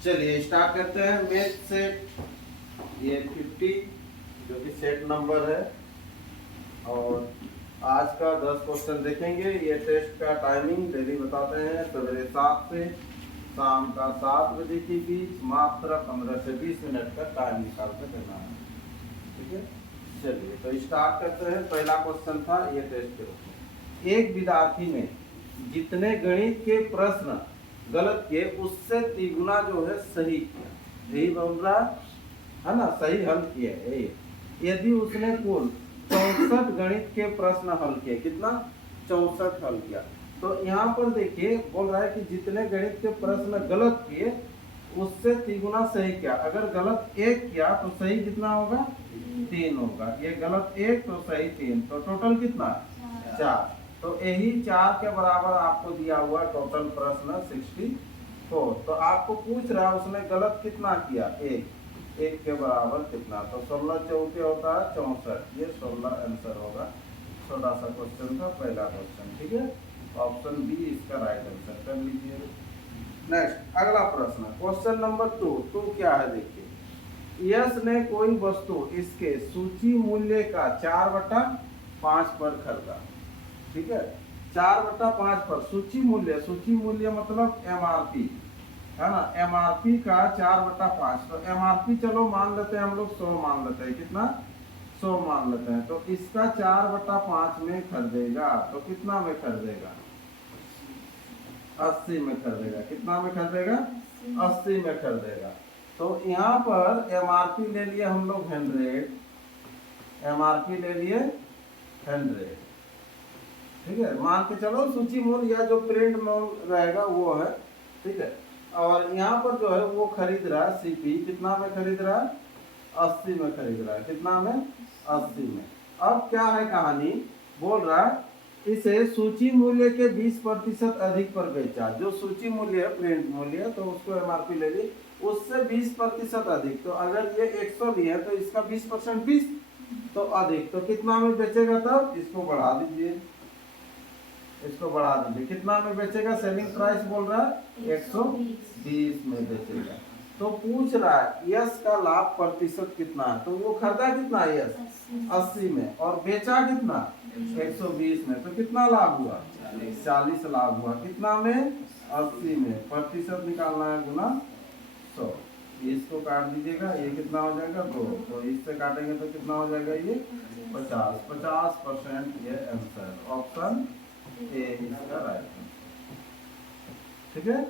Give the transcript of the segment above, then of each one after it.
चलिए स्टार्ट करते हैं। मैथ सेट ये 50 जो कि सेट नंबर है, और आज का 10 क्वेश्चन देखेंगे। ये टेस्ट का टाइमिंग डेली बताते हैं, सवेरे 7 से शाम का 7 बजे के बीच मात्र 15 से 20 मिनट का टाइम निकाल कर देना है। ठीक है, चलिए तो स्टार्ट करते हैं। पहला क्वेश्चन था ये टेस्ट के रूप में, एक विद्यार्थी ने जितने गणित के प्रश्न गलत किए उससे तिगुना जो है सही किया, यही बोल रहा है ना, सही हल किया है। यदि उसने कुल 64 गणित के प्रश्न हल किए, कितना 64 हल किया, तो यहाँ पर देखिए बोल रहा है कि जितने गणित के प्रश्न गलत किए उससे तिगुना सही किया। अगर गलत 1 किया तो सही कितना होगा, 3 होगा। ये गलत 1 तो सही 3, तो टोटल कितना 4। तो यही 4 के बराबर आपको दिया हुआ टोटल प्रश्न 64। तो आपको पूछ रहा है उसने गलत कितना किया, 1 के बराबर कितना, तो 16 चौके होता है 64, ये 16 आंसर होगा। छोटा सा क्वेश्चन था, पहला क्वेश्चन। ठीक है, ऑप्शन बी इसका राइट आंसर कर लीजिए। नेक्स्ट अगला प्रश्न, क्वेश्चन नंबर 2 क्या है देखिए। यश ने कोई वस्तु इसके सूची मूल्य का 4/5 पर खरीदा। ठीक है, 4/5 पर सूची मूल्य मतलब एमआरपी है ना, एमआरपी का 4/5। तो एमआरपी चलो मान लेते हैं हम लोग 100 मान लेते हैं, कितना 100 मान लेते हैं। तो इसका 4/5 में खरीदेगा तो कितना में खरीदेगा, 80 में खरीदेगा। कितना में खरीदेगा, 80 में खरीदेगा। तो यहाँ पर एमआरपी ले लिए हम लोग 100, एमआरपी ले लिए 100। ठीक है, मान के चलो सूची मूल्य या जो प्रिंट मूल्य रहेगा वो है। ठीक है, और यहाँ पर जो है वो खरीद रहा है सीपी, कितना में खरीद रहा है, 80 में खरीद रहा है। कितना में, 80 में। अब क्या है कहानी, बोल रहा है इसे सूची मूल्य के 20% अधिक पर बेचा। जो सूची मूल्य है प्रिंट मूल्य, तो उसको एमआरपी ले ली, उससे 20% अधिक। तो अगर ये 100 लिए तो इसका 20% 20 तो अधिक, तो कितना में बेचेगा, तब इसको बढ़ा दीजिए, इसको बढ़ा दीजिए। कितना में बेचेगा, सेलिंग प्राइस बोल रहा है 120 में बेचेगा। तो पूछ रहा है यश का लाभ प्रतिशत कितना है, तो वो खरीदा कितना यश 80 में और बेचा कितना 120 में, तो कितना लाभ हुआ 40 लाभ हुआ। कितना में, 80 में। प्रतिशत निकालना है गुना 100, इसको काट दीजिएगा, ये कितना हो जाएगा 2, तो इससे काटेंगे तो कितना हो जाएगा ये 50%। ये आंसर ऑप्शन ए इसका राइट आंसर। ठीक है,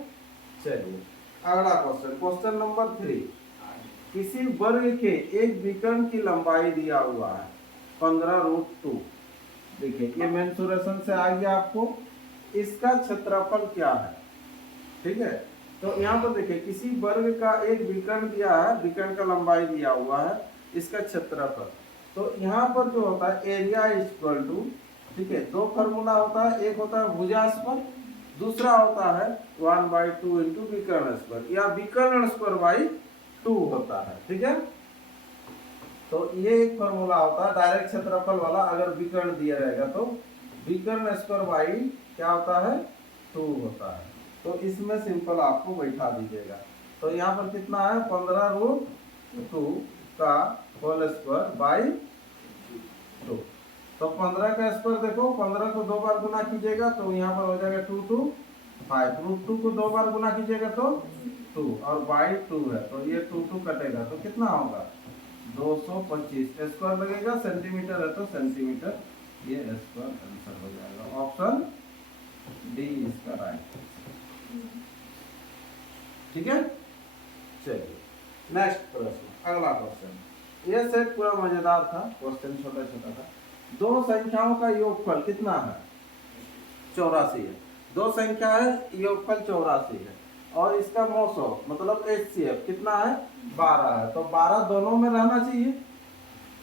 चलिए अगला क्वेश्चन, क्वेश्चन नंबर 3। किसी वर्ग के एक विकर्ण की लंबाई दिया हुआ है 15√2। देखिए ये मेंसुरेशन से आ गया आपको, इसका क्षेत्रफल क्या है। ठीक है, तो यहाँ पर देखिए किसी वर्ग का एक विकर्ण दिया है, विकर्ण का लंबाई दिया हुआ है, इसका क्षेत्रफल। तो यहाँ पर जो होता है एरिया इक्वल टू, ठीक है, दो फॉर्मूला होता है, एक होता है भुजास्पर, दूसरा होता है 1/2 इंटू विकर्ण स्क्वायर या विकर्ण स्क्वायर बाई 2 होता है। ठीक है, तो ये एक फॉर्मूला होता है डायरेक्ट क्षेत्रफल वाला। अगर विकर्ण दिया रहेगा तो विकर्ण स्क्वायर बाई क्या होता है 2 होता है। तो इसमें सिंपल आपको बैठा दीजिएगा। तो यहाँ पर कितना है 15√2 का होल स्क्वायर बाई 2। तो 15 का स्क्वायर देखो, 15 को 2 बार गुना कीजिएगा तो यहाँ पर हो जाएगा 2 2 5। √2 को 2 बार गुना कीजिएगा तो 2 और बाई 2 है, तो ये 2 2 कटेगा तो कितना होगा 225। स्क्वायर लगेगा, सेंटीमीटर है तो सेंटीमीटर, ये स्क्वायर आंसर हो जाएगा। ऑप्शन डी इसका राइट। ठीक है, चलिए नेक्स्ट प्रश्न, अगला क्वेश्चन। ये सेट पूरा मजेदार था, क्वेश्चन छोटा छोटा था। दो संख्याओं का योगफल कितना है, 84 है। दो संख्या है, योगफल 84 है, और इसका मोसो मतलब HCF कितना है 12 है। तो 12 दोनों में रहना चाहिए।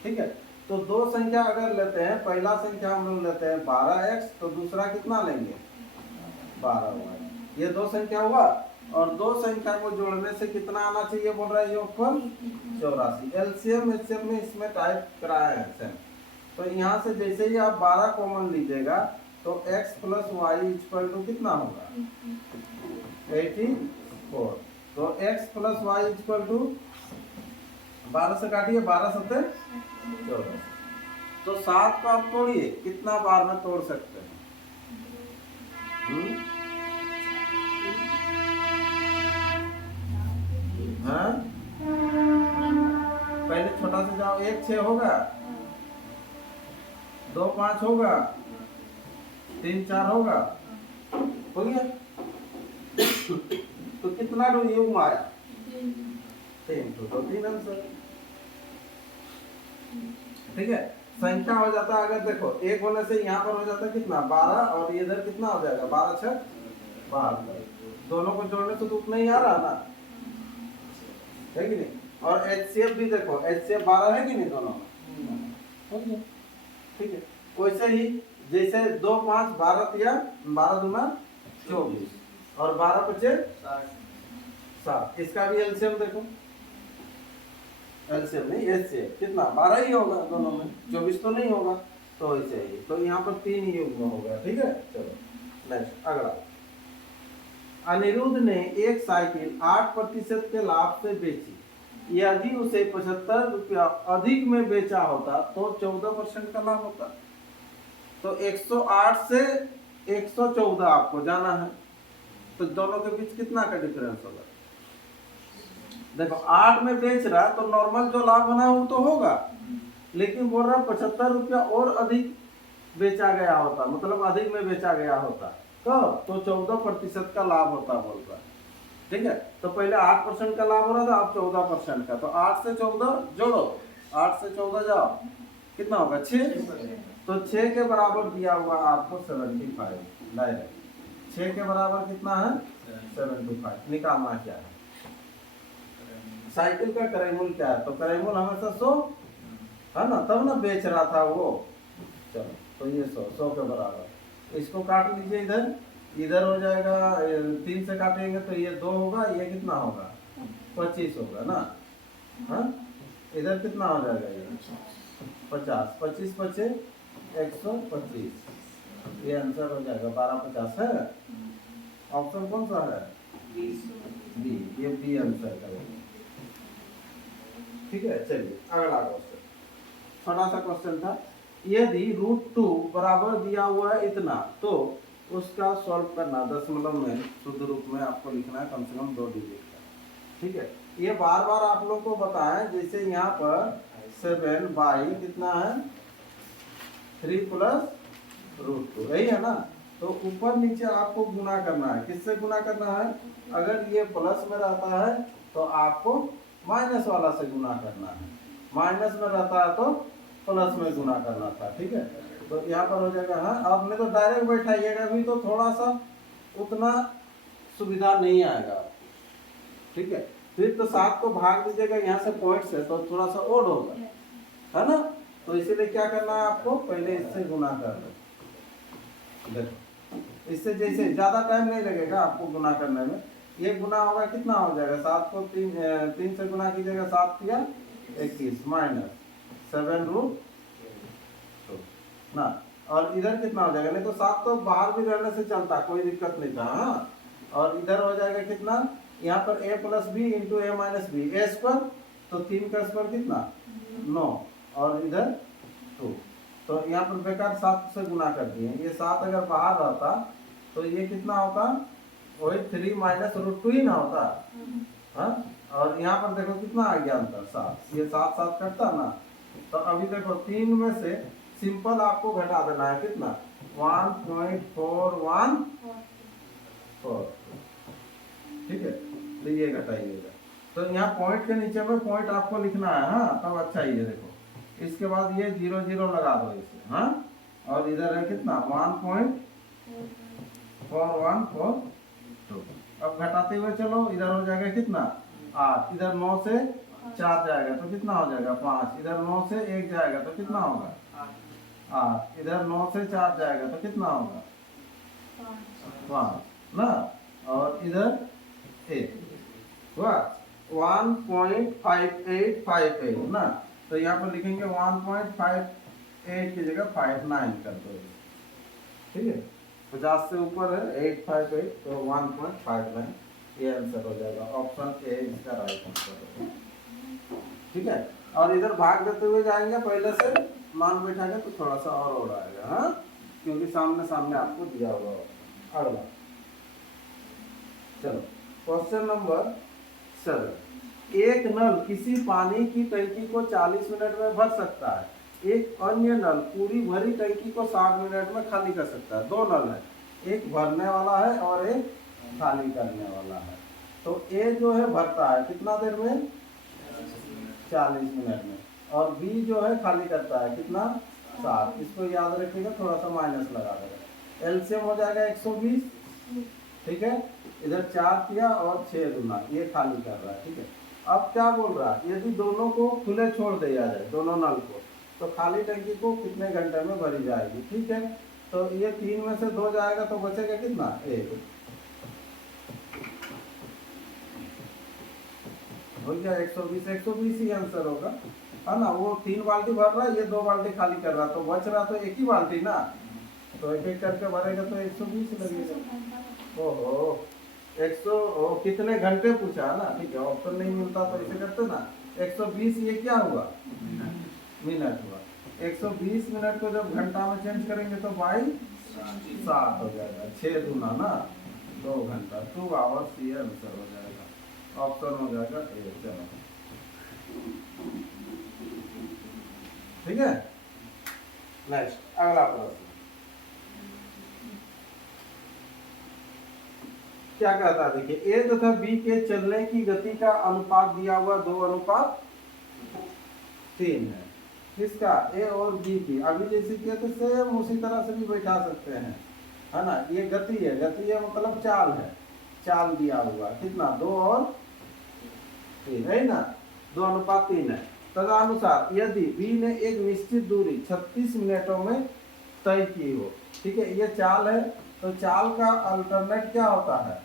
ठीक है, तो दो संख्या अगर लेते हैं, पहला संख्या हम लोग लेते हैं 12x, तो दूसरा कितना लेंगे 12y। ये दो संख्या हुआ, और दो संख्या को जोड़ने से कितना आना चाहिए बोल रहा है योगफल 84। एलसीएम एचसीएफ में इसमें टाइप कराया है सेम। तो यहाँ से जैसे ही आप 12 कॉमन लीजिएगा तो x plus y equal to कितना होगा 84। तो x plus y equal to 12 से काटिए, 12 सत्ते 14। तो 7 को आप तोड़िए, कितना बार में तोड़ सकते हैं? हाँ, पहले छोटा से जाओ, 1 6 होगा, 2 5 होगा, 3 4 होगा, हो गया। तो कितना युग्म आया? 3 तो 3 आंसर। ठीक है, संख्या हो जाता है, अगर देखो 1 होने से यहाँ पर हो जाता है कितना 12, और इधर कितना हो जाएगा 12 6 12। दोनों को जोड़ने से तो उतना ही आ रहा ना, है कि नहीं? और HCF भी देखो, HCF 12 है कि नहीं दोनों में? ठीक है, वैसे ही जैसे 2 5 12 या 12 दूना 24 और 12 बचे 60। इसका भी एलसीएम देखो, एलसीएम नहीं एचसीएफ कितना 12 ही होगा दोनों में, 24 तो नहीं होगा। तो ऐसे ही, तो यहाँ पर 3 युग्म हो गया। ठीक है, चलो नेक्स्ट अगला। अनिरुद्ध ने एक साइकिल 8% के लाभ से बेची, यदि उसे 75 रुपया अधिक में बेचा होता तो 14% का लाभ होता। तो 108 से 114 आपको जाना है, तो दोनों के बीच कितना का डिफरेंस होगा? देखो 8 में बेच रहा तो नॉर्मल जो लाभ बना वो तो होगा, लेकिन बोल रहा 75 रुपया और अधिक बेचा गया होता, मतलब अधिक में बेचा गया होता कब? तो 14% का लाभ होता बोल रहा है। ठीक है, तो पहले 8% का लाभ हो रहा था, अब 14% का। तो 8 से 14 जोड़ो, 8 से 14 जाओ, कितना होगा 6। तो 6 के बराबर दिया हुआ आपको 75 डायरेक्ट। 6 के बराबर कितना है 75, निकालना क्या है? साइकिल का क्रय मूल्य क्या है? तो क्रय मूल्य हमेशा 100 है ना, तब ना बेच रहा था वो। चलो, तो ये 100 के बराबर। इसको काट लीजिए, इधर इधर हो जाएगा 3 से काटेंगे तो ये 2 होगा, ये कितना होगा 25 होगा ना। हाँ, इधर कितना हो जाएगा ये 50, 25 बचे 125, ये आंसर हो जाएगा 1250 है। ऑप्शन कौन सा है? बी, ये बी आंसर करेंगे। ठीक है, चलिए अगला क्वेश्चन, छोटा सा क्वेश्चन था। यदि √2 बराबर दिया हुआ है इतना, तो उसका सॉल्व करना दशमलव में शुद्ध रूप में आपको लिखना है, कम से कम 2 डिजिट का। ठीक है, ये बार बार आप लोग को बताएं, जैसे यहाँ पर 7 बाई कितना है 3 प्लस √2, यही है ना। तो ऊपर नीचे आपको गुना करना है, किससे गुना करना है? अगर ये प्लस में रहता है तो आपको माइनस वाला से गुना करना है, माइनस में रहता है तो प्लस में गुना करना था। ठीक है, तो यहाँ पर हो जाएगा। हाँ, अब मैं तो डायरेक्ट बैठाइएगा, अभी तो थोड़ा सा उतना सुविधा नहीं आएगा। ठीक है, फिर तो 7 को भाग दीजिएगा यहाँ से पॉइंट से, तो थोड़ा सा ओड होगा, है ना। तो इसीलिए क्या करना है आपको, पहले इससे गुना कर लो। देखो, इससे जैसे ज्यादा टाइम नहीं लगेगा आपको गुना करने में। ये गुना होगा, कितना हो जाएगा 7 को 3 से गुना कीजिएगा, 7 या 21 माइनस 7√2 ना। और इधर कितना हो जाएगा, नहीं तो 7 तो बाहर भी रहने से चलता, कोई दिक्कत नहीं था। हाँ, और इधर हो जाएगा कितना, यहाँ पर a plus b into a minus b, a square, तो 3 का स्क्वायर कितना 9, और इधर 2। तो यहाँ पर बेकार 7 से गुना कर दिए, ये 7 अगर बाहर रहता तो ये कितना होता, वही 3 माइनस √2 ही ना होता। हाँ, और यहाँ पर देखो कितना आ गया अंतर 7, ये 7 7 कटता ना। तो अभी देखो 3 में से सिंपल आपको घटा देना है, कितना 1.414। ठीक है, तो ये घटाइएगा। तो यहाँ पॉइंट के नीचे में पॉइंट आपको लिखना है। हाँ, तब अच्छा ही है। देखो, इसके बाद ये 0 0 लगा दो इसे। हाँ, और इधर है कितना 1.4142। अब घटाते हुए चलो, इधर हो जाएगा कितना 8, इधर 9 से 4 जाएगा तो कितना हो जाएगा 5, इधर 9 से 1 जाएगा तो कितना होगा 8, इधर 9 से 4 जाएगा तो कितना होगा 5 ना, और इधर 1 हुआ 1.5858 ना। तो यहाँ पर लिखेंगे 1.58 की जगह 59 कर दो। ठीक है, 50 से ऊपर है 858, तो 1.59 ये आंसर हो जाएगा, ऑप्शन ए इसका राइट आंसर होगा। ठीक है, और इधर भाग देते हुए जाएंगे, पहले से मान बैठाएंगे तो थोड़ा सा और आएगा, हाँ, क्योंकि सामने सामने आपको दिया हुआ होगा। अगला चलो, क्वेश्चन नंबर 7, एक नल किसी पानी की टंकी को 40 मिनट में भर सकता है, एक अन्य नल पूरी भरी टंकी को 60 मिनट में खाली कर सकता है। दो नल है, एक भरने वाला है और एक खाली करने वाला है। तो ए जो है भरता है कितना देर में, 40 मिनट में, और बी जो है खाली करता है कितना, 60। इसको याद रखिएगा, थोड़ा सा माइनस लगा देगा। एलसीएम हो जाएगा 120, ठीक है, इधर 4 किया और 6 दूना, ये खाली कर रहा है। ठीक है, अब क्या बोल रहा है, यदि दोनों को खुले छोड़ दिया जाए, दोनों नल को, तो खाली टंकी को कितने घंटे में भरी जाएगी। ठीक है, तो ये 3 में से 2 जाएगा तो बचेगा कितना, 1। हो गया 120 ही आंसर होगा, है ना। वो 3 बाल्टी भर रहा है, ये 2 बाल्टी खाली कर रहा, तो बच रहा तो एक ही बाल्टी ना, तो एक एक करके भरेगा तो 120 लगेगा। ओहो, 100 कितने घंटे पूछा ना, ठीक है, ऑप्शन नहीं मिलता तो ऐसे करते ना। 120 ये क्या हुआ, मिनट हुआ। 120 मिनट को जब घंटा में चेंज करेंगे तो बाई 7 हो जाएगा, 6 दूना ना 2 घंटा, 2 आवर्स, ये आंसर हो जाएगा, ऑप्शन हो जाएगा ए। चलो ठीक है, नेक्स्ट अगला प्रश्न क्या कहता है, देखिए, ए तथा बी के चलने की गति का अनुपात दिया हुआ 2:3 है। किसका, ए और बी की। अभी जैसे किए थे सेम उसी तरह से भी बैठा सकते हैं, है ना। ये गति है, गति है मतलब चाल है, चाल दिया हुआ कितना, 2 और 3 है ना, 2:3 है। तदनुसार यदि बी ने एक निश्चित दूरी 36 मिनटों में तय की हो, ठीक है, ये चाल है, तो चाल का अल्टरनेट क्या होता है,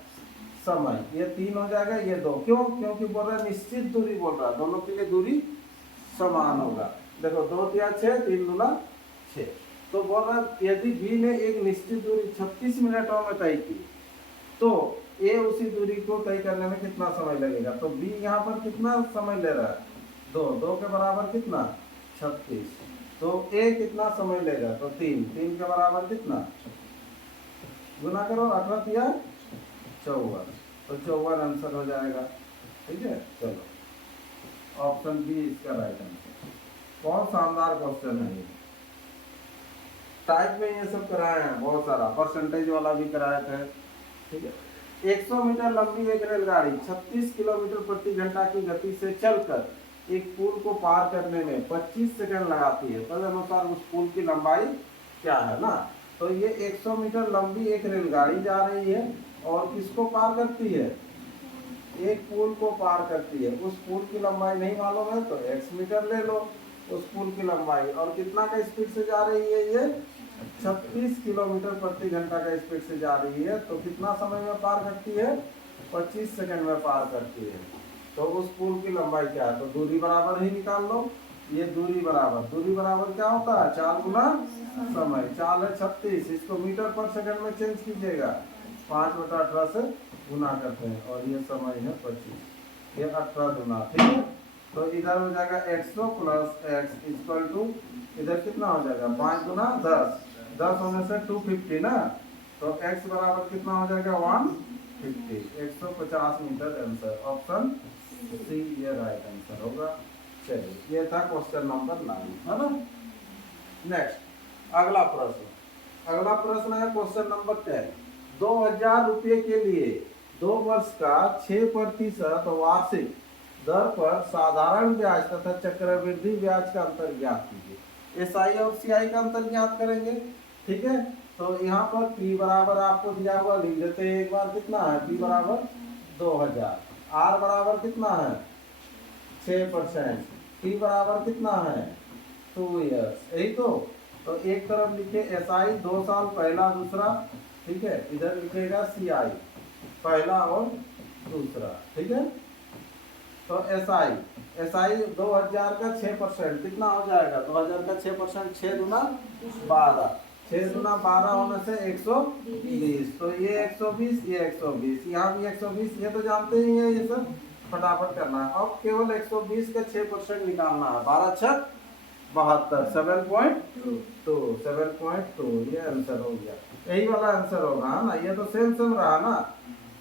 समय। ये 3 हो जाएगा, ये 2, क्यों, क्योंकि बोल रहा है निश्चित दूरी, बोल रहा है दोनों के लिए दूरी समान होगा। देखो 2 या 6, 3 दूना 6, तो बोल रहा है यदि बी ने एक निश्चित दूरी 36 मिनटों में तय की, तो ए उसी दूरी को तय करने में कितना समय लगेगा। तो बी यहाँ पर कितना समय ले रहा है, 2 के बराबर कितना, 36, तो ए कितना समय लेगा, तो 3 के बराबर कितना, गुना करो, 18 या 54, तो 54 आंसर हो जाएगा। ठीक है, चलो ऑप्शन बी इसका राइट आंसर। बहुत शानदार क्वेश्चन है ये, टाइप में ये सब कराए हैं, बहुत सारा परसेंटेज वाला भी कराए थे। ठीक है, 100 मीटर लंबी एक रेलगाड़ी 36 किलोमीटर प्रति घंटा की गति से चलकर एक पुल को पार करने में 25 सेकंड लगाती है, तदनुसार उस पुल की लंबाई क्या है ना। तो ये 100 मीटर लंबी एक रेलगाड़ी जा रही है और किसको पार करती है, एक पुल को पार करती है। उस पुल की लंबाई नहीं मालूम है तो x मीटर ले लो उस पुल की लंबाई, और कितना का स्पीड से जा रही है, ये 36 किलोमीटर प्रति घंटा का स्पीड से जा रही है, तो कितना समय में पार करती है, 25 सेकंड में पार करती है। तो उस पुल की लंबाई क्या है, तो दूरी बराबर ही निकाल लो, ये दूरी बराबर क्या होता है, चाल गुना समय। चाल है 36, इसको मीटर पर सेकंड में चेंज कीजिएगा, 5/18 से गुना करते हैं, और ये समय है 25, ये 18 गुना। ठीक है, तो इधर हो जाएगा 100 प्लस x इक्वल टू, इधर कितना हो जाएगा, 5 गुना 10, 10 होने से 250 ना, तो x बराबर कितना हो जाएगा, 150, 150 मीटर आंसर, ऑप्शन सी ये राइट आंसर होगा। चलिए, ये था क्वेश्चन नंबर 9, है ना। नेक्स्ट अगला प्रश्न है क्वेश्चन नंबर 10। 2000 रुपये के लिए 2 वर्ष का 6% वार्षिक दर पर साधारण ब्याज तथा चक्रवृद्धि ब्याज का अंतर ज्ञात कीजिए। एसआई और सीआई का अंतर ज्ञात करेंगे। ठीक है, तो यहाँ पर P बराबर आपको दिया हुआ, लिख देते हैं एक बार, कितना है, P बराबर 2000, R बराबर कितना है 6%, T बराबर कितना है 2 ईयर्स, यही तो एक तरफ लिखे SI 2 साल पहला दूसरा, ठीक है, इधर लिखेगा CI पहला और दूसरा। ठीक है, तो SI 2000 का 6% कितना हो जाएगा, 2000 का 6%, 6 दूना 12, 6 गुना 12 होने से 120, तो ये 120, ये 120, यहाँ भी 120, ये तो जानते ही हैं ये सब, फटाफट करना है। अब केवल 120 का 6% निकालना है। 12 छक 72, 7.2, 7.2, ये आंसर हो गया। यही वाला आंसर होगा, है ना, ये तो सेम सेम रहा ना,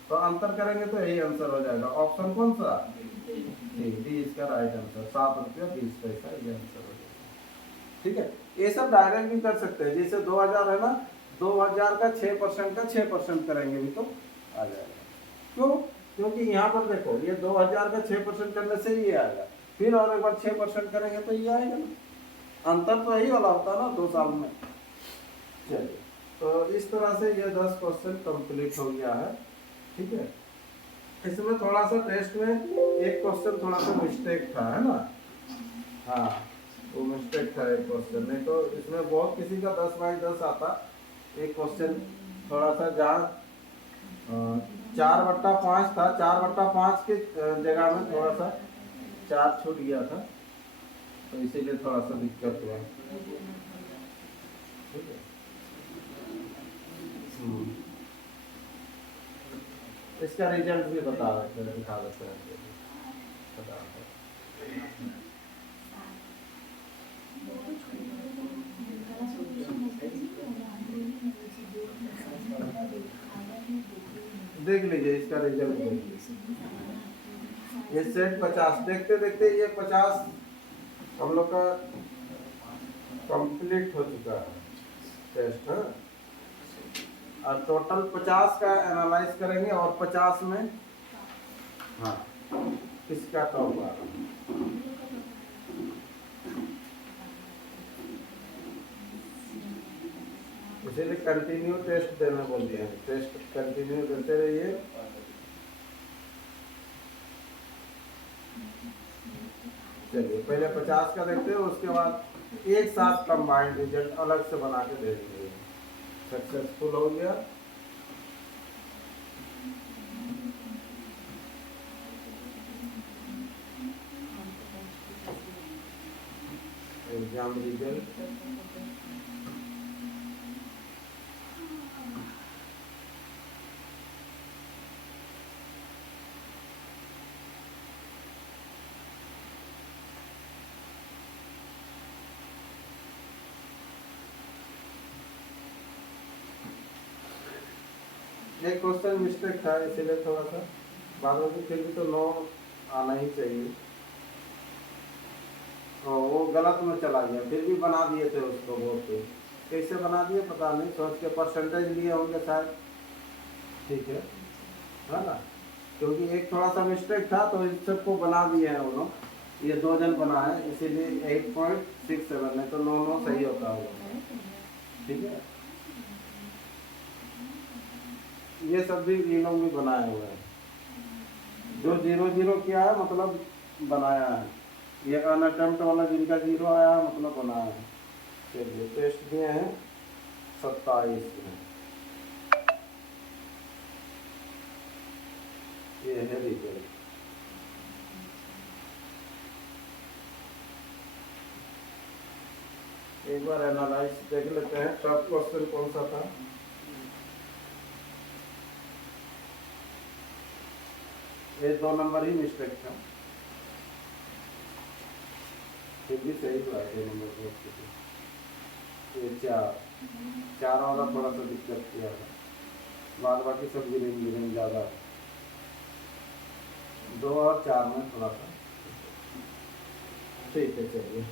तो अंतर करेंगे तो यही आंसर हो जाएगा। ऑप्शन कौन सा? डी इसका राइट आंसर, 7 रुपया 20 पैसा, ये आंसर हो जाएगा। ठीक है, ये सब डायरेक्ट भी कर सकते हैं, जैसे 2000 है ना, 2000 का 6% का 6% करेंगे भी तो आ जाएगा। क्यों? क्योंकि यहाँ पर देखो, ये 2000 का 6% करने से ये आएगा, फिर और एक बार 6% करेंगे तो ये आएगा ना, अंतर तो यही वाला होता है ना 2 साल में। चलिए, तो इस तरह से ये 10 क्वेश्चन कंप्लीट हो गया है। ठीक है, इसमें थोड़ा सा टेस्ट में एक क्वेश्चन थोड़ा सा मिस्टेक था, है ना, हाँ वो मिस्टेक था एक क्वेश्चन, नहीं तो इसमें बहुत किसी का 10/10 आता। एक क्वेश्चन थोड़ा सा जहाँ 4/5 था, 4/5 के जगह में थोड़ा सा 4 छूट गया था, तो इसीलिए थोड़ा सा दिक्कत हुआ। ठीक है, इसका रिजल्ट भी बता देते हैं, दिखा देते हैं। देख लीजिए इसका रिजल्ट। ये सेट 50, देखते देखते ये 50 हम लोग का कंप्लीट हो चुका है टेस्ट, है। और टोटल 50 का एनालाइज करेंगे, और 50 में हाँ किसका टॉप आ रहा है। इसीलिए कंटिन्यू टेस्ट देना बोल दिया है, टेस्ट कंटिन्यू देते रहिए। चलिए पहले 50 का देखते हैं, उसके बाद एक साथ कंबाइंड रिजल्ट अलग से बना के दे देंगे। सक्सेसफुल हो गया। एग्जाम रिजल्ट एक क्वेश्चन मिस्टेक था, इसीलिए थोड़ा सा बाद में, फिर भी तो 9 आना ही चाहिए। और वो गलत में चला गया, फिर भी बना दिए थे उसको बोर्ड पे। कैसे बना दिए पता नहीं, सोच के परसेंटेज लिए होंगे शायद। ठीक है ना, क्योंकि एक थोड़ा सा मिस्टेक था, तो इन सबको बना दिए हैं वो लोग, ये 2 जन बना है, इसीलिए 8.67 है, तो 9 सही होता होगा। ठीक है, ये सब भी ये लोग भी बनाए हुए हैं, जो 0-0 किया है मतलब बनाया है, ये अनअटेम्प्ट वाला जिनका 0 आया मतलब बनाया है। चलिए टेस्ट दिए हैं 27 में, ये है रिजल्ट। एक बार एनालाइज देख लेते हैं, टफ क्वेश्चन कौन सा था। ये 2 नंबर ही मिस्टेक था, फिर भी सही तो है 2 नंबर को। ये 4 वाला थोड़ा सा दिक्कत किया था, बाद बाकी सब गिरेंगे ज़्यादा, 2 और 4 में थोड़ा सा। ठीक है, चलिए।